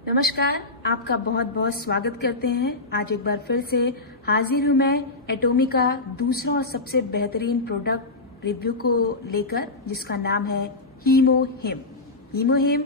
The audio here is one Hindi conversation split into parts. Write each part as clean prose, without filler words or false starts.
नमस्कार, आपका बहुत बहुत स्वागत करते हैं। आज एक बार फिर से हाजिर हूं मैं एटोमी का दूसरा और सबसे बेहतरीन प्रोडक्ट रिव्यू को लेकर, जिसका नाम है हीमोहिम। हीमोहिम,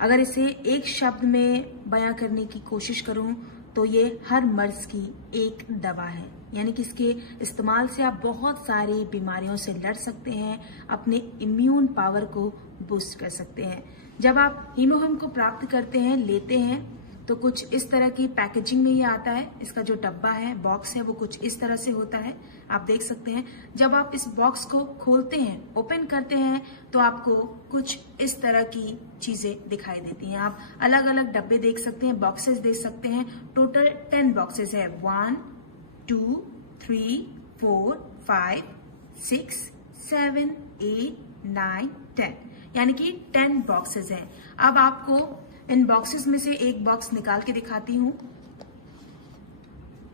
अगर इसे एक शब्द में बयां करने की कोशिश करूं तो ये हर मर्ज की एक दवा है। यानी कि इसके इस्तेमाल से आप बहुत सारी बीमारियों से लड़ सकते हैं, अपने इम्यून पावर को बूस्ट कर सकते हैं। जब आप हीमोहिम को प्राप्त करते हैं, लेते हैं, तो कुछ इस तरह की पैकेजिंग में ये आता है। इसका जो डब्बा है, बॉक्स है, वो कुछ इस तरह से होता है, आप देख सकते हैं। जब आप इस बॉक्स को खोलते हैं, ओपन करते हैं, तो आपको कुछ इस तरह की चीजें दिखाई देती हैं। आप अलग अलग डब्बे देख सकते हैं, बॉक्सेस देख सकते हैं। टोटल 10 बॉक्सेस है। 1 2 3 4 5 6 7 8 9 10, यानी कि 10 बॉक्सेस हैं। अब आपको इन बॉक्सेस में से एक बॉक्स निकाल के दिखाती हूं।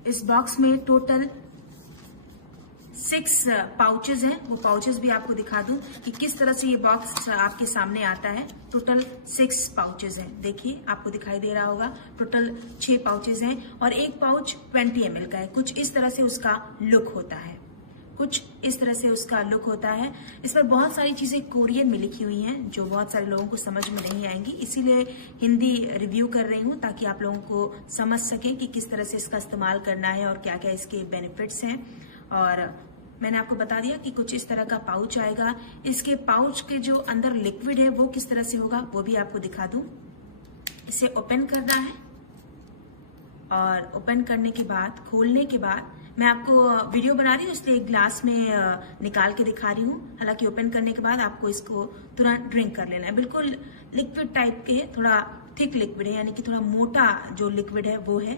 इस बॉक्स में टोटल 6 पाउचेस हैं। वो पाउचेस भी आपको दिखा दूं कि किस तरह से ये बॉक्स आपके सामने आता है। टोटल 6 पाउचेस हैं। देखिए, आपको दिखाई दे रहा होगा। टोटल 6 पाउचेस हैं और एक पाउच 20 ml का है। कुछ इस तरह से उसका लुक होता है। इस पर बहुत सारी चीजें कोरियन में लिखी हुई हैं, जो बहुत सारे लोगों को समझ में नहीं आएंगी। इसीलिए हिंदी रिव्यू कर रही हूं, ताकि आप लोगों को समझ सकें कि किस तरह से इसका इस्तेमाल करना है और क्या क्या इसके बेनिफिट्स हैं। और मैंने आपको बता दिया कि कुछ इस तरह का पाउच आएगा। इसके पाउच के जो अंदर लिक्विड है वो किस तरह से होगा, वो भी आपको दिखा दूं। इसे ओपन करना है और ओपन करने के बाद, खोलने के बाद, मैं आपको वीडियो बना रही हूँ इसलिए एक ग्लास में निकाल के दिखा रही हूँ। हालांकि ओपन करने के बाद आपको इसको तुरंत ड्रिंक कर लेना है। बिल्कुल लिक्विड टाइप के है, थोड़ा थिक लिक्विड है, यानी कि थोड़ा मोटा जो लिक्विड है वो है।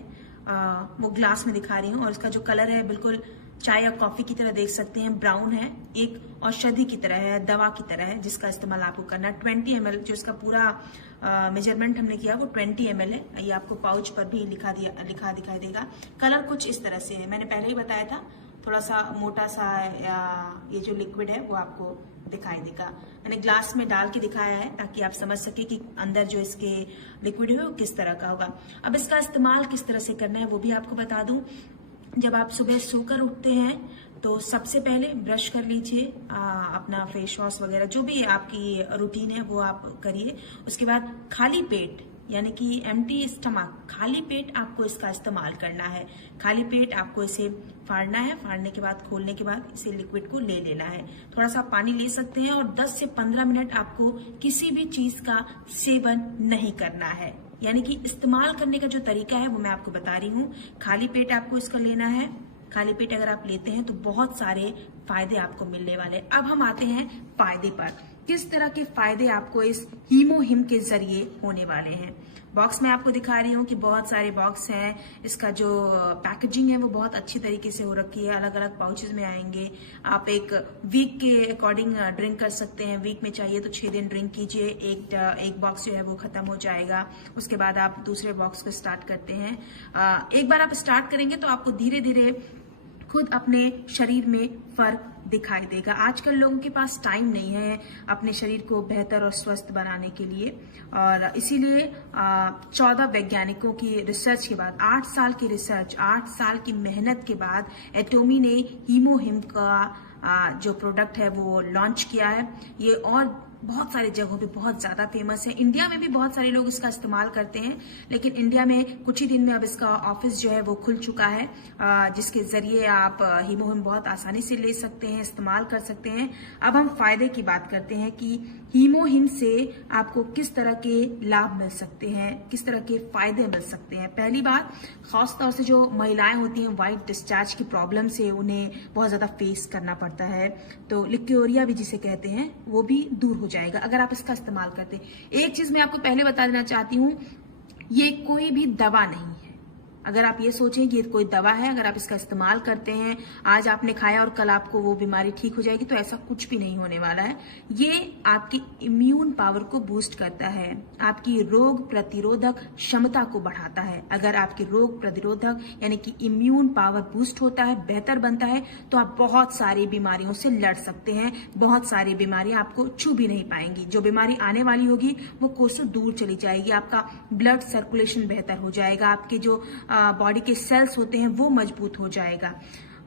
वो ग्लास में दिखा रही हूँ। और इसका जो कलर है बिल्कुल चाय या कॉफी की तरह देख सकते हैं, ब्राउन है। एक औषधि की तरह है, दवा की तरह है, जिसका इस्तेमाल आपको करना है। 20 ml जो इसका पूरा मेजरमेंट हमने किया वो 20 ml है। ये आपको पाउच पर भी लिखा दिखाई देगा। कलर कुछ इस तरह से है, मैंने पहले ही बताया था। थोड़ा सा मोटा सा ये जो लिक्विड है वो आपको दिखाई देगा। मैंने ग्लास में डाल के दिखाया है ताकि आप समझ सके कि अंदर जो इसके लिक्विड है वो किस तरह का होगा। अब इसका इस्तेमाल किस तरह से करना है वो भी आपको बता दूं। जब आप सुबह सोकर उठते हैं तो सबसे पहले ब्रश कर लीजिए, अपना फेस वॉश वगैरह जो भी आपकी रूटीन है वो आप करिए। उसके बाद खाली पेट, यानी कि एम्प्टी स्टमक, खाली पेट आपको इसका इस्तेमाल करना है। खाली पेट आपको इसे फाड़ना है। फाड़ने के बाद, खोलने के बाद इसे लिक्विड को ले लेना है। थोड़ा सा पानी ले सकते हैं और 10 से 15 मिनट आपको किसी भी चीज का सेवन नहीं करना है। यानी कि इस्तेमाल करने का जो तरीका है वो मैं आपको बता रही हूँ। खाली पेट आपको इसका लेना है। खाली पेट अगर आप लेते हैं तो बहुत सारे फायदे आपको मिलने वाले। अब हम आते हैं फायदे पर। किस तरह के फायदे आपको इस हीमोहिम के जरिए होने वाले हैं। बॉक्स में आपको दिखा रही हूँ कि बहुत सारे बॉक्स हैं। इसका जो पैकेजिंग है वो बहुत अच्छी तरीके से हो रखी है। अलग अलग पाउचेस में आएंगे। आप एक वीक के अकॉर्डिंग ड्रिंक कर सकते हैं। वीक में चाहिए तो 6 दिन ड्रिंक कीजिए। एक बॉक्स जो है वो खत्म हो जाएगा। उसके बाद आप दूसरे बॉक्स को स्टार्ट करते हैं। एक बार आप स्टार्ट करेंगे तो आपको धीरे धीरे खुद अपने शरीर में फर्क दिखाई देगा। आजकल लोगों के पास टाइम नहीं है अपने शरीर को बेहतर और स्वस्थ बनाने के लिए, और इसीलिए 14 वैज्ञानिकों की रिसर्च के बाद, 8 साल की रिसर्च, 8 साल की मेहनत के बाद एटोमी ने हीमोहिम का जो प्रोडक्ट है वो लॉन्च किया है। ये और बहुत सारी जगहों पे बहुत ज्यादा फेमस है। इंडिया में भी बहुत सारे लोग इसका इस्तेमाल करते हैं, लेकिन इंडिया में कुछ ही दिन में अब इसका ऑफिस जो है वो खुल चुका है, जिसके जरिए आप हीमोहिम बहुत आसानी से ले सकते हैं, इस्तेमाल कर सकते हैं। अब हम फायदे की बात करते हैं कि हीमोहिम से आपको किस तरह के लाभ मिल सकते हैं, किस तरह के फायदे मिल सकते हैं। पहली बात, खासतौर से जो महिलाएं होती हैं व्हाइट डिस्चार्ज की प्रॉब्लम से उन्हें बहुत ज्यादा फेस करना पड़ता है, तो लिक्योरिया भी जिसे कहते हैं वो भी दूर हो जाएगा अगर आप इसका इस्तेमाल करते हैं। एक चीज मैं आपको पहले बता देना चाहती हूँ, ये कोई भी दवा नहीं है। अगर आप ये सोचें कि ये कोई दवा है, अगर आप इसका इस्तेमाल करते हैं, आज आपने खाया और कल आपको वो बीमारी ठीक हो जाएगी, तो ऐसा कुछ भी नहीं होने वाला है। ये आपकी इम्यून पावर को बूस्ट करता है, आपकी रोग प्रतिरोधक क्षमता को बढ़ाता है। अगर आपकी रोग प्रतिरोधक यानी कि इम्यून पावर बूस्ट होता है, बेहतर बनता है, तो आप बहुत सारी बीमारियों से लड़ सकते हैं। बहुत सारी बीमारियां आपको छू भी नहीं पाएंगी। जो बीमारी आने वाली होगी वो कोसों दूर चली जाएगी। आपका ब्लड सर्कुलेशन बेहतर हो जाएगा, आपके जो बॉडी के सेल्स होते हैं वो मजबूत हो जाएगा।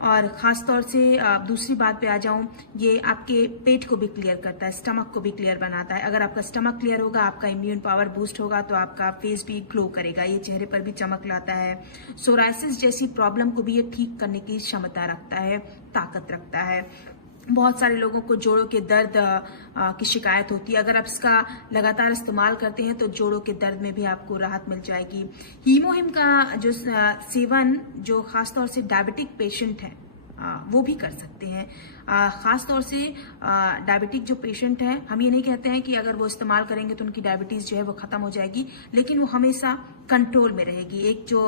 और खास तौर से दूसरी बात पे आ जाऊं, ये आपके पेट को भी क्लियर करता है, स्टमक को भी क्लियर बनाता है। अगर आपका स्टमक क्लियर होगा, आपका इम्यून पावर बूस्ट होगा, तो आपका फेस भी ग्लो करेगा, ये चेहरे पर भी चमक लाता है। सोराइसिस जैसी प्रॉब्लम को भी ये ठीक करने की क्षमता रखता है, ताकत रखता है। बहुत सारे लोगों को जोड़ों के दर्द की शिकायत होती है। अगर आप इसका लगातार इस्तेमाल करते हैं तो जोड़ों के दर्द में भी आपको राहत मिल जाएगी। हीमोहिम का जो सेवन जो खासतौर से डायबिटिक पेशेंट है वो भी कर सकते हैं। खास तौर से डायबिटिक जो पेशेंट है, हम ये नहीं कहते हैं कि अगर वो इस्तेमाल करेंगे तो उनकी डायबिटीज जो है वो खत्म हो जाएगी, लेकिन वो हमेशा कंट्रोल में रहेगी। एक जो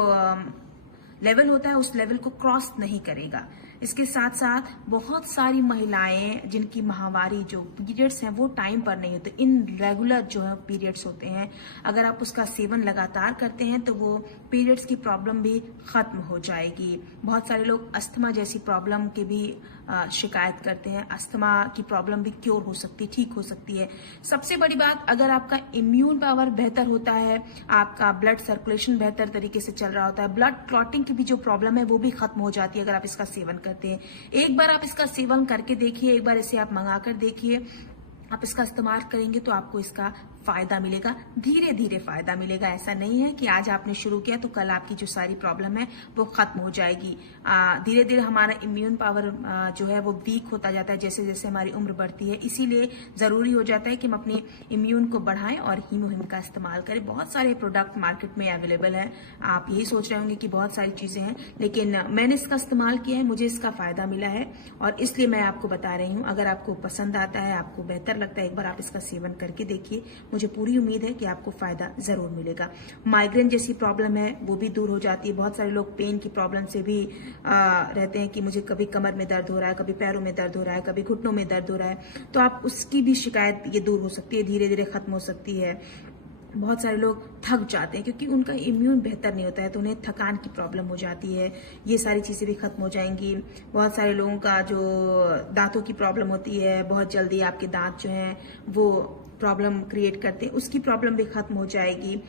लेवल होता है उस लेवल को क्रॉस नहीं करेगा। इसके साथ साथ बहुत सारी महिलाएं जिनकी माहवारी जो पीरियड्स हैं वो टाइम पर नहीं होते, इनरेगुलर जो है पीरियड्स होते हैं, अगर आप उसका सेवन लगातार करते हैं तो वो पीरियड्स की प्रॉब्लम भी खत्म हो जाएगी। बहुत सारे लोग अस्थमा जैसी प्रॉब्लम के भी शिकायत करते हैं। अस्थमा की प्रॉब्लम भी क्योर हो सकती है, ठीक हो सकती है। सबसे बड़ी बात, अगर आपका इम्यून पावर बेहतर होता है, आपका ब्लड सर्कुलेशन बेहतर तरीके से चल रहा होता है, ब्लड क्लॉटिंग की भी जो प्रॉब्लम है वो भी खत्म हो जाती है अगर आप इसका सेवन करते हैं। एक बार आप इसका सेवन करके देखिए, एक बार इसे आप मंगाकर देखिए, आप इसका इस्तेमाल करेंगे तो आपको इसका फायदा मिलेगा, धीरे धीरे फायदा मिलेगा। ऐसा नहीं है कि आज आपने शुरू किया तो कल आपकी जो सारी प्रॉब्लम है वो खत्म हो जाएगी। धीरे धीरे हमारा इम्यून पावर जो है वो वीक होता जाता है जैसे जैसे हमारी उम्र बढ़ती है। इसीलिए जरूरी हो जाता है कि हम अपने इम्यून को बढ़ाएं और हीमोहिम का इस्तेमाल करें। बहुत सारे प्रोडक्ट मार्केट में अवेलेबल है। आप यही सोच रहे होंगे कि बहुत सारी चीजें हैं, लेकिन मैंने इसका इस्तेमाल किया है, मुझे इसका फायदा मिला है और इसलिए मैं आपको बता रही हूँ। अगर आपको पसंद आता है, आपको बेहतर लगता है, एक बार आप इसका सेवन करके देखिए। मुझे पूरी उम्मीद है कि आपको फायदा जरूर मिलेगा। माइग्रेन जैसी प्रॉब्लम है वो भी दूर हो जाती है। बहुत सारे लोग पेन की प्रॉब्लम से भी रहते हैं कि मुझे कभी कमर में दर्द हो रहा है, कभी पैरों में दर्द हो रहा है, कभी घुटनों में दर्द हो रहा है, तो आप उसकी भी शिकायत ये दूर हो सकती है, धीरे धीरे खत्म हो सकती है। बहुत सारे लोग थक जाते हैं क्योंकि उनका इम्यून बेहतर नहीं होता है, तो उन्हें थकान की प्रॉब्लम हो जाती है। ये सारी चीजें भी खत्म हो जाएंगी। बहुत सारे लोगों का जो दांतों की प्रॉब्लम होती है, बहुत जल्दी आपके दांत जो हैं वो प्रॉब्लम क्रिएट करते हैं, उसकी प्रॉब्लम भी खत्म हो जाएगी।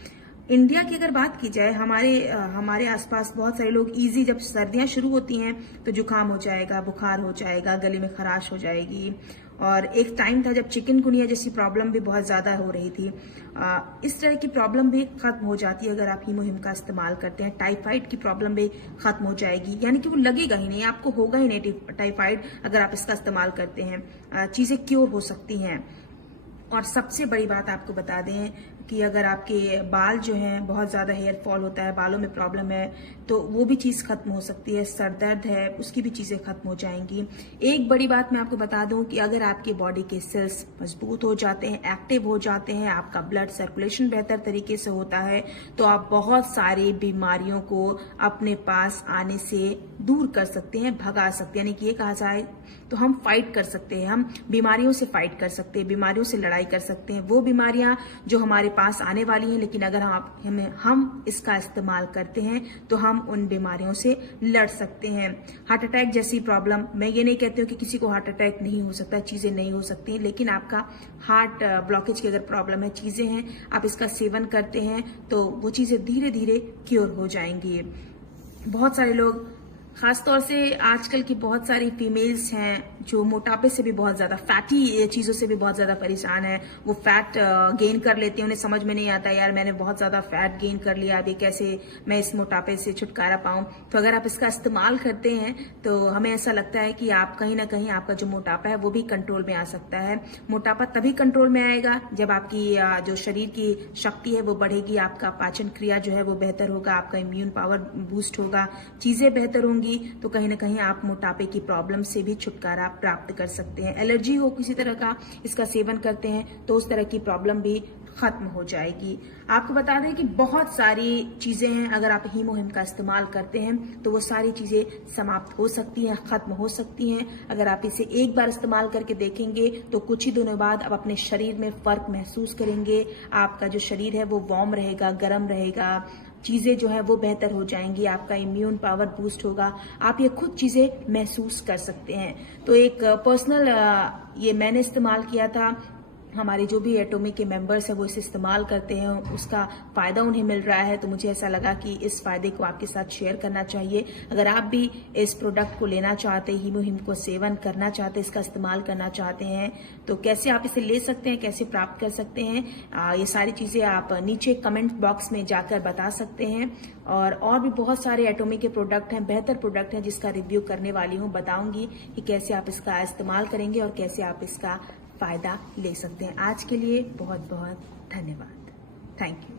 इंडिया की अगर बात की जाए, हमारे आसपास बहुत सारे लोग इजी, जब सर्दियां शुरू होती हैं तो जुकाम हो जाएगा, बुखार हो जाएगा, गले में खराश हो जाएगी। और एक टाइम था जब चिकनगुनिया जैसी प्रॉब्लम भी बहुत ज्यादा हो रही थी। इस तरह की प्रॉब्लम भी खत्म हो जाती है अगर आप हीमोहिम का इस्तेमाल करते हैं। टाइफाइड की प्रॉब्लम भी खत्म हो जाएगी, यानी कि वो लगेगा ही नहीं, आपको होगा ही नहीं टाइफाइड अगर आप इसका इस्तेमाल करते हैं। चीजें क्योर हो सकती हैं। और सबसे बड़ी बात आपको बता दें कि अगर आपके बाल जो हैं बहुत ज्यादा हेयर फॉल होता है, बालों में प्रॉब्लम है, तो वो भी चीज खत्म हो सकती है। सर दर्द है, उसकी भी चीजें खत्म हो जाएंगी। एक बड़ी बात मैं आपको बता दूं कि अगर आपके बॉडी के सेल्स मजबूत हो जाते हैं, एक्टिव हो जाते हैं, आपका ब्लड सर्कुलेशन बेहतर तरीके से होता है, तो आप बहुत सारी बीमारियों को अपने पास आने से दूर कर सकते हैं, भगा सकते हैं। यानी कि ये कहा जाए तो हम फाइट कर सकते हैं, हम बीमारियों से फाइट कर सकते हैं, बीमारियों से लड़ाई कर सकते हैं। वो बीमारियां जो हमारे पास आने वाली हैं, लेकिन अगर हम इसका इस्तेमाल करते हैं तो हम उन बीमारियों से लड़ सकते हैं। हार्ट अटैक जैसी प्रॉब्लम, मैं ये नहीं कहती हूँ कि किसी को हार्ट अटैक नहीं हो सकता, चीजें नहीं हो सकती, लेकिन आपका हार्ट ब्लॉकेज की अगर प्रॉब्लम है, चीजें हैं, आप इसका सेवन करते हैं तो वो चीजें धीरे धीरे क्योर हो जाएंगी। बहुत सारे लोग, खासतौर से आजकल की बहुत सारी फीमेल्स हैं जो मोटापे से भी बहुत ज्यादा, फैटी चीजों से भी बहुत ज्यादा परेशान है। वो फैट गेन कर लेते हैं, उन्हें समझ में नहीं आता यार मैंने बहुत ज्यादा फैट गेन कर लिया, अभी कैसे मैं इस मोटापे से छुटकारा पाऊं। तो अगर आप इसका इस्तेमाल करते हैं तो हमें ऐसा लगता है कि आप कहीं ना कहीं आपका जो मोटापा है वो भी कंट्रोल में आ सकता है। मोटापा तभी कंट्रोल में आएगा जब आपकी जो शरीर की शक्ति है वो बढ़ेगी, आपका पाचन क्रिया जो है वो बेहतर होगा, आपका इम्यून पावर बूस्ट होगा, चीजें बेहतर होंगी, तो कहीं ना कहीं आप मोटापे की प्रॉब्लम से भी छुटकारा प्राप्त कर सकते हैं। एलर्जी हो किसी तरह का, इसका सेवन करते हैं तो उस तरह की प्रॉब्लम भी खत्म हो जाएगी। आपको बता दें कि बहुत सारी चीजें हैं, अगर आप हीमोहिम का इस्तेमाल करते हैं तो वो सारी चीजें समाप्त हो सकती हैं, खत्म हो सकती हैं। अगर आप इसे एक बार इस्तेमाल करके देखेंगे तो कुछ ही दिनों बाद आप अपने शरीर में फर्क महसूस करेंगे। आपका जो शरीर है वो वार्म रहेगा, गर्म रहेगा, चीजें जो है वो बेहतर हो जाएंगी, आपका इम्यून पावर बूस्ट होगा। आप ये खुद चीजें महसूस कर सकते हैं। तो एक पर्सनल ये मैंने इस्तेमाल किया था, हमारे जो भी एटॉमिक के मेंबर्स हैं वो इसे इस्तेमाल करते हैं, उसका फायदा उन्हें मिल रहा है। तो मुझे ऐसा लगा कि इस फायदे को आपके साथ शेयर करना चाहिए। अगर आप भी इस प्रोडक्ट को लेना चाहते हैं, हीमोहिम को सेवन करना चाहते हैं, इसका इस्तेमाल करना चाहते हैं, तो कैसे आप इसे ले सकते हैं, कैसे प्राप्त कर सकते हैं, ये सारी चीजें आप नीचे कमेंट बॉक्स में जाकर बता सकते हैं। और भी बहुत सारे एटॉमिक के प्रोडक्ट हैं, बेहतर प्रोडक्ट हैं, जिसका रिव्यू करने वाली हूँ, बताऊंगी कि कैसे आप इसका इस्तेमाल करेंगे और कैसे आप इसका फायदा ले सकते हैं। आज के लिए बहुत बहुत धन्यवाद। Thank you.